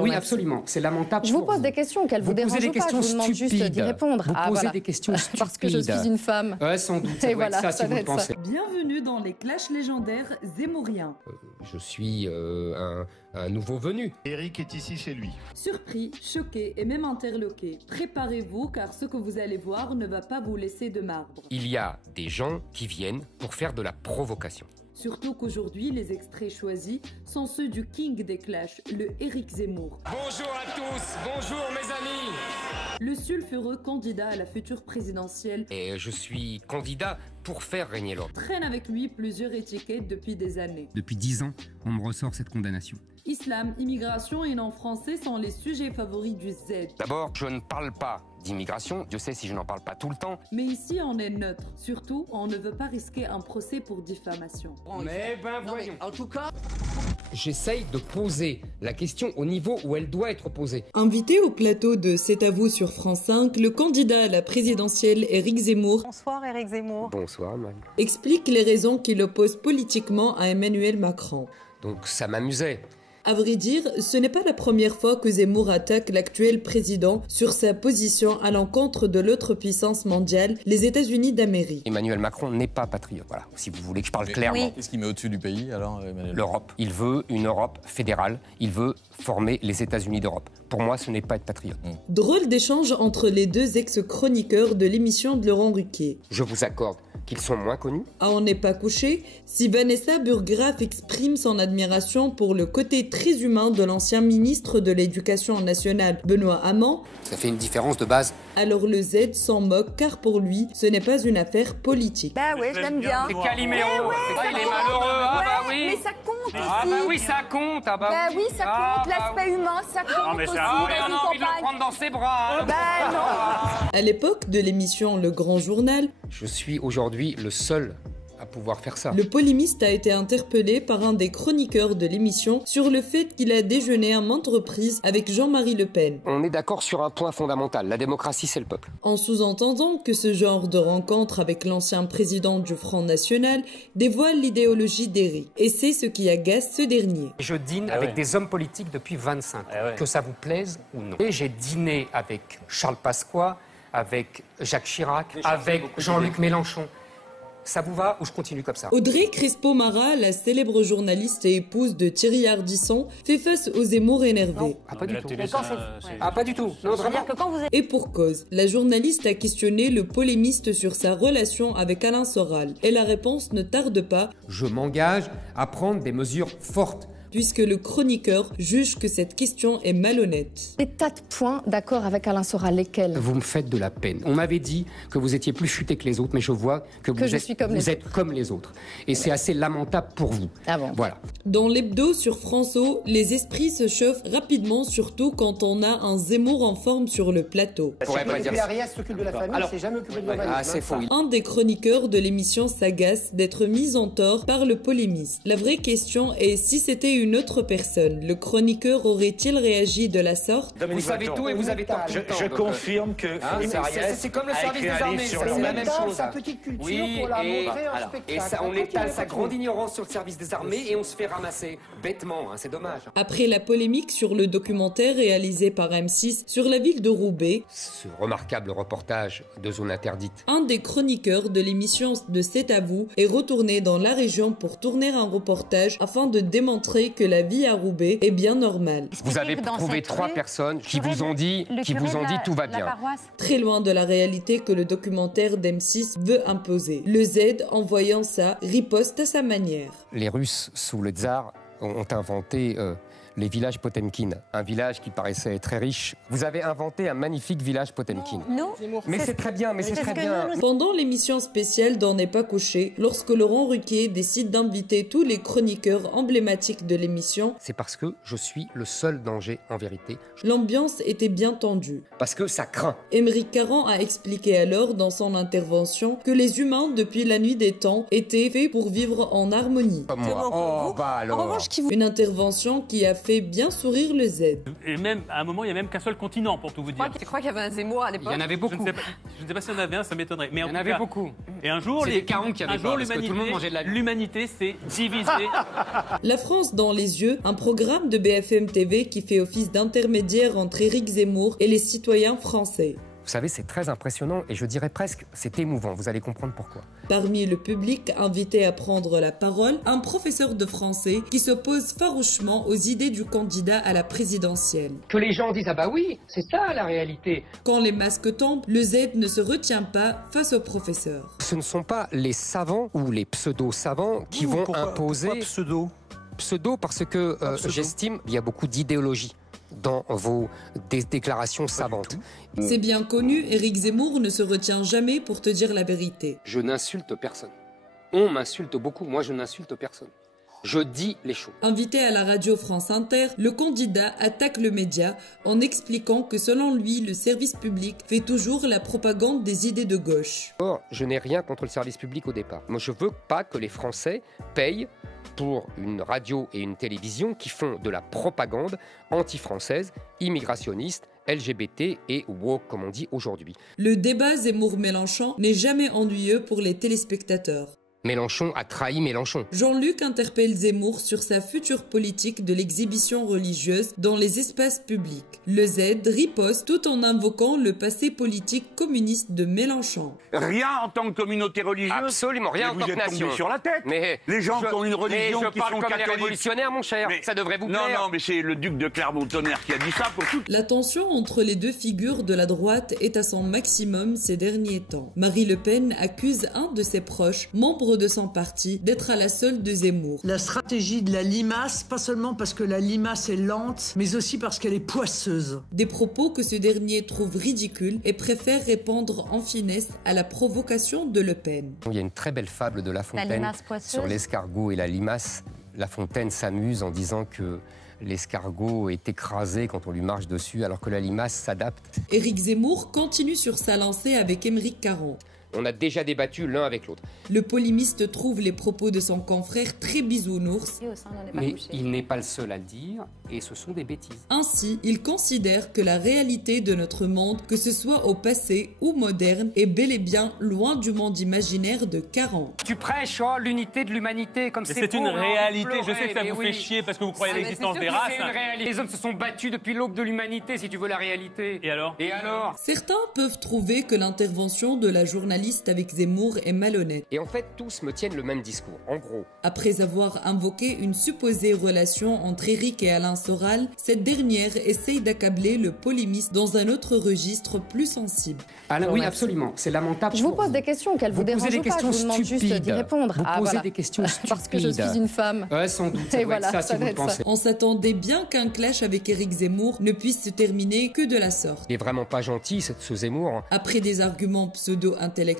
Oui, absolument. C'est lamentable. Je vous pose des questions qu'elles vous dérangent pas. Je vous demande juste d'y répondre. Vous posez des questions stupides. Parce que je suis une femme. Ouais, sans doute. Ça doit être ça, si vous le pensez. Bienvenue dans les clashs légendaires zémouriens. Je suis un nouveau venu. Éric est ici chez lui. Surpris, choqué et même interloqué. Préparez-vous car ce que vous allez voir ne va pas vous laisser de marbre. Il y a des gens qui viennent pour faire de la provocation. Surtout qu'aujourd'hui, les extraits choisis sont ceux du king des clashs, le Éric Zemmour. Bonjour à tous, bonjour mes amis. Le sulfureux candidat à la future présidentielle. Et je suis candidat pour faire régner l'ordre. Traîne avec lui plusieurs étiquettes depuis des années. Depuis 10 ans, on me ressort cette condamnation. Islam, immigration et non français sont les sujets favoris du Z. D'abord, je ne parle pas d'immigration. Dieu sait si je n'en parle pas tout le temps. Mais ici, on est neutre. Surtout, on ne veut pas risquer un procès pour diffamation. Mais voyons. En tout cas, j'essaye de poser la question au niveau où elle doit être posée. Invité au plateau de C'est à vous sur France 5, le candidat à la présidentielle Éric Zemmour. Bonsoir Éric Zemmour. Bonsoir, Marie. Explique les raisons qui l'opposent politiquement à Emmanuel Macron. Donc ça m'amusait. À vrai dire, ce n'est pas la première fois que Zemmour attaque l'actuel président sur sa position à l'encontre de l'autre puissance mondiale, les États-Unis d'Amérique. Emmanuel Macron n'est pas patriote, voilà, si vous voulez que je parle clairement. Oui. Qu'est-ce qu'il met au-dessus du pays, alors, Emmanuel? L'Europe. Il veut une Europe fédérale. Il veut former les États-Unis d'Europe. Pour moi, ce n'est pas être patriote. Drôle d'échange entre les deux ex-chroniqueurs de l'émission de Laurent Ruquier. Je vous accorde qu'ils sont moins connus. À On n'est pas couché, si Vanessa Burgraff exprime son admiration pour le côté très humain de l'ancien ministre de l'Éducation nationale, Benoît Hamon, Ça fait une différence de base. alors le Z s'en moque car pour lui, ce n'est pas une affaire politique. Bah oui, je l'aime bien. C'est Calimero. ça Il est compte. malheureux. Ah bah Ouais, oui. mais ça compte aussi. Ah bah oui, ça compte. Ah bah oui, ça compte. L'aspect humain, ça compte aussi Ah oui, dans on une a envie de le campagne. prendre dans ses bras. Hein. Bah non. À l'époque de l'émission Le Grand Journal, Je suis aujourd'hui le seul à pouvoir faire ça. le polémiste a été interpellé par un des chroniqueurs de l'émission sur le fait qu'il a déjeuné à maintes reprises avec Jean-Marie Le Pen, On est d'accord sur un point fondamental. La démocratie, c'est le peuple. en sous-entendant que ce genre de rencontre avec l'ancien président du Front National dévoile l'idéologie d'Éric. Et c'est ce qui agace ce dernier. Je dîne avec des hommes politiques depuis 25 ans, que ça vous plaise ou non. Et j'ai dîné avec Charles Pasqua, avec Jacques Chirac, avec Jean-Luc Mélenchon. Ça vous va ou je continue comme ça? Audrey Crespo-Mara, la célèbre journaliste et épouse de Thierry Ardisson, fait face aux Zemmour énervés. Ah, pas du tout. Mais quand c'est... Ah, pas du tout. Non, vraiment. C'est-à-dire que quand vous êtes... Et pour cause, la journaliste a questionné le polémiste sur sa relation avec Alain Soral. Et la réponse ne tarde pas, Je m'engage à prendre des mesures fortes. puisque le chroniqueur juge que cette question est malhonnête. Des tas de points d'accord avec Alain Soral, lesquels? Vous me faites de la peine. On m'avait dit que vous étiez plus futé que les autres, mais je vois que je suis comme les êtes comme les autres. Et c'est assez lamentable pour vous. Ah bon? Voilà. Dans l'hebdo sur France O, les esprits se chauffent rapidement, surtout quand on a un Zemmour en forme sur le plateau. Je pourrais pas dire ça. Arias s'occupe de la famille, il s'est jamais occupé de l'urbanisme. Ah, c'est faux. Un des chroniqueurs de l'émission s'agace d'être mis en tort par le polémiste. La vraie question est si c'était une autre personne, le chroniqueur aurait-il réagi de la sorte? Vous savez tout et vous avez tort tout le temps. Je donc, confirme que Philippe Arias c'est comme le a service écrit des un armées, livre sur ça, c'est la même l'urbanisme. chose. Sa petite culture Oui, pour la et, montrer en alors, spectacle. et ça, on Après, il étale a sa pas grande trouvé. ignorance sur le service des armées et on se fait ramasser bêtement. Hein, c'est dommage. Après la polémique sur le documentaire réalisé par M6 sur la ville de Roubaix, Ce remarquable reportage de Zone Interdite. un des chroniqueurs de l'émission de C'est à vous est retourné dans la région pour tourner un reportage afin de démontrer que la vie à Roubaix est bien normale. Vous avez trouvé 3 personnes qui vous ont dit tout va bien. Très loin de la réalité que le documentaire d'M6 veut imposer. Le Z, en voyant ça, riposte à sa manière. Les Russes, sous le tsar, ont inventé les villages Potemkin. Un village qui paraissait très riche. Vous avez inventé un magnifique village Potemkin. Nous, Mais c'est très bien, mais c'est très bien. Pendant l'émission spéciale d'On n'est pas couché, lorsque Laurent Ruquier décide d'inviter tous les chroniqueurs emblématiques de l'émission, C'est parce que je suis le seul danger en vérité. l'ambiance était bien tendue. Parce que ça craint. Émeric Caron a expliqué alors dans son intervention que les humains, depuis la nuit des temps, étaient faits pour vivre en harmonie. Comme moi. Oh, bah alors. Une intervention qui a fait bien sourire le Z. Et même, à un moment, il n'y a même qu'un seul continent, pour tout vous dire. Tu crois qu'il y avait un Zemmour à l'époque? Il y en avait beaucoup. Je ne sais pas s'il y en avait un, ça m'étonnerait. Mais il y en avait beaucoup. Et un jour, l'humanité s'est divisée. La France dans les yeux, un programme de BFM TV qui fait office d'intermédiaire entre Éric Zemmour et les citoyens français. Vous savez, c'est très impressionnant et je dirais presque, c'est émouvant. Vous allez comprendre pourquoi. Parmi le public invité à prendre la parole, un professeur de français qui s'oppose farouchement aux idées du candidat à la présidentielle. Que les gens disent « Ah bah oui, c'est ça la réalité ». Quand les masques tombent, le Z ne se retient pas face au professeur. Ce ne sont pas les savants ou les pseudo-savants qui vont imposer... Pourquoi pseudo? Pseudo parce que j'estime qu'il y a beaucoup d'idéologie dans vos déclarations savantes. C'est bien connu, Éric Zemmour ne se retient jamais pour te dire la vérité. Je n'insulte personne. On m'insulte beaucoup, moi je n'insulte personne. Je dis les choses. Invité à la radio France Inter, le candidat attaque le média en expliquant que selon lui, le service public fait toujours la propagande des idées de gauche. Or, je n'ai rien contre le service public au départ. Moi je veux pas que les Français payent pour une radio et une télévision qui font de la propagande anti-française, immigrationniste, LGBT et woke, comme on dit aujourd'hui. Le débat Zemmour-Mélenchon n'est jamais ennuyeux pour les téléspectateurs. Mélenchon a trahi Mélenchon. Jean-Luc interpelle Zemmour sur sa future politique de l'exhibition religieuse dans les espaces publics. Le Z riposte tout en invoquant le passé politique communiste de Mélenchon. Rien en tant que communauté religieuse. Absolument rien en tant que nation. Vous êtes tombé sur la tête. Mais les gens qui ont une religion qui sont comme catholiques. Les révolutionnaires, mon cher. Ça devrait vous plaire. Non, mais c'est le duc de Clermont-Tonnerre qui a dit ça pour tout. La tension entre les deux figures de la droite est à son maximum ces derniers temps. Marie Le Pen accuse un de ses proches, membre de son parti, d'être à la solde de Zemmour. La stratégie de la limace, pas seulement parce que la limace est lente, mais aussi parce qu'elle est poisseuse. Des propos que ce dernier trouve ridicules et préfère répondre en finesse à la provocation de Le Pen. Il y a une très belle fable de La Fontaine sur l'escargot et la limace. La Fontaine s'amuse en disant que l'escargot est écrasé quand on lui marche dessus alors que la limace s'adapte. Éric Zemmour continue sur sa lancée avec Aymeric Caron. On a déjà débattu l'un avec l'autre. Le polémiste trouve les propos de son confrère très bisounours. Mais il n'est pas le seul à le dire, et ce sont des bêtises. Ainsi, il considère que la réalité de notre monde, que ce soit au passé ou moderne, est bel et bien loin du monde imaginaire de Caron. Tu prêches l'unité de l'humanité, comme c'est une réalité, je sais que ça vous fait chier parce que vous croyez à l'existence des races. Les hommes se sont battus depuis l'aube de l'humanité, si tu veux la réalité. Et alors? Certains peuvent trouver que l'intervention de la journaliste avec Zemmour est malhonnête. Et en fait, tous me tiennent le même discours, en gros. Après avoir invoqué une supposée relation entre Éric et Alain Soral, cette dernière essaye d'accabler le polémiste dans un autre registre plus sensible. Alain, oui, absolument, c'est lamentable. Je vous pose des questions qu'elles vous dérangent pas, je vous demande juste d'y répondre. Vous posez des questions stupides. Parce que je suis une femme. Ouais, sans doute, et voilà, ça, si vous le pensez. On s'attendait bien qu'un clash avec Éric Zemmour ne puisse se terminer que de la sorte. Il est vraiment pas gentil, ce Zemmour. Après des arguments pseudo-intellectuels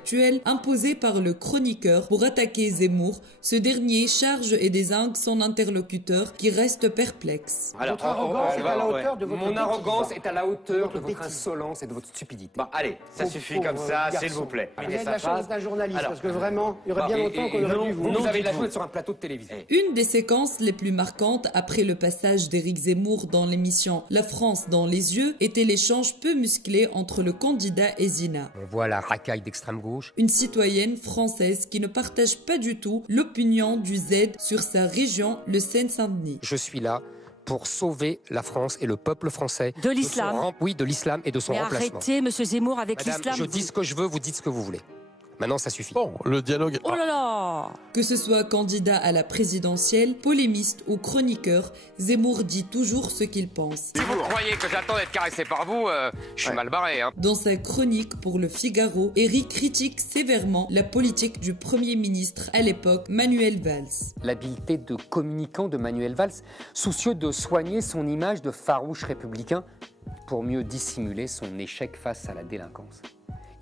imposés par le chroniqueur pour attaquer Zemmour, ce dernier charge et désingue son interlocuteur qui reste perplexe. Votre arrogance est à la hauteur de votre Mon arrogance est à la hauteur de votre insolence et de votre stupidité. Bon, allez, ça suffit comme ça, s'il vous plaît. Vous avez de la chance d'être un journaliste, parce que vraiment, il y aurait bien longtemps qu'on aurait dû vous... Vous avez de la chance d'être sur un plateau de télévision. Une des séquences les plus marquantes après le passage d'Éric Zemmour dans l'émission La France dans les yeux était l'échange peu musclé entre le candidat et Zina. On voit la racaille d'extrême gauche. Une citoyenne française qui ne partage pas du tout l'opinion du Z sur sa région, le Seine-Saint-Denis. Je suis là pour sauver la France et le peuple français. De l'islam. Oui, de l'islam et de son remplacement. Arrêtez, monsieur Zemmour, avec l'islam. Madame, je dis ce que je veux, vous dites ce que vous voulez. Maintenant, ça suffit. Bon, le dialogue... Oh là là! Que ce soit candidat à la présidentielle, polémiste ou chroniqueur, Zemmour dit toujours ce qu'il pense. Si vous croyez que j'attends d'être caressé par vous, je suis mal barré. Dans sa chronique pour Le Figaro, Éric critique sévèrement la politique du Premier ministre à l'époque, Manuel Valls. L'habileté de communicant de Manuel Valls, soucieux de soigner son image de farouche républicain pour mieux dissimuler son échec face à la délinquance.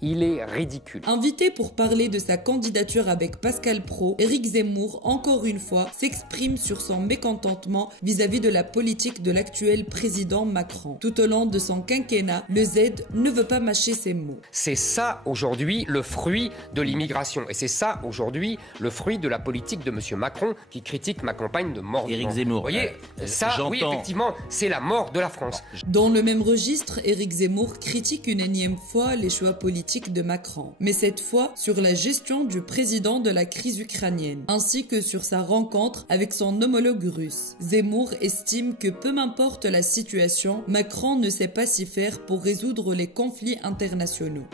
Il est ridicule. Invité pour parler de sa candidature avec Pascal Praud, Éric Zemmour, encore une fois, s'exprime sur son mécontentement vis-à-vis de la politique de l'actuel président Macron. Tout au long de son quinquennat, le Z ne veut pas mâcher ses mots. C'est ça aujourd'hui le fruit de l'immigration. Et c'est ça aujourd'hui le fruit de la politique de M. Macron qui critique ma campagne de mort. Éric Zemmour. Vous voyez, ça, oui, effectivement, c'est la mort de la France. Dans le même registre, Éric Zemmour critique une énième fois les choix politiques de Macron. Mais cette fois sur la gestion du président de la crise ukrainienne, ainsi que sur sa rencontre avec son homologue russe. Zemmour estime que peu m'importe la situation, Macron ne sait pas s'y faire pour résoudre les conflits internationaux.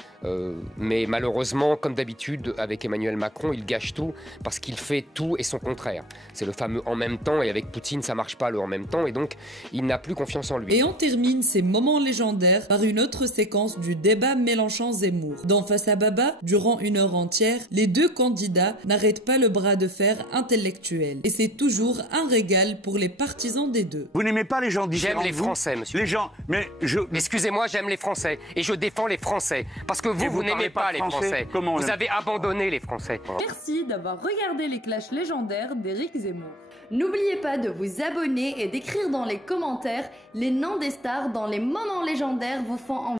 Mais malheureusement, comme d'habitude avec Emmanuel Macron, il gâche tout parce qu'il fait tout et son contraire. C'est le fameux en même temps, et avec Poutine ça marche pas le en même temps, et donc il n'a plus confiance en lui. Et on termine ces moments légendaires par une autre séquence du débat Mélenchon-Zemmour. Dans Face à Baba, durant une heure entière, les deux candidats n'arrêtent pas le bras de fer intellectuel. Et c'est toujours un régal pour les partisans des deux. Vous n'aimez pas les gens différents? J'aime les Français, monsieur. Les gens, mais je... Excusez-moi, j'aime les Français. Et je défends les Français. Parce que vous n'aimez pas les Français. Comment vous avez abandonné les Français. Merci d'avoir regardé les clashs légendaires d'Éric Zemmour. N'oubliez pas de vous abonner et d'écrire dans les commentaires les noms des stars dans les moments légendaires vous font envie.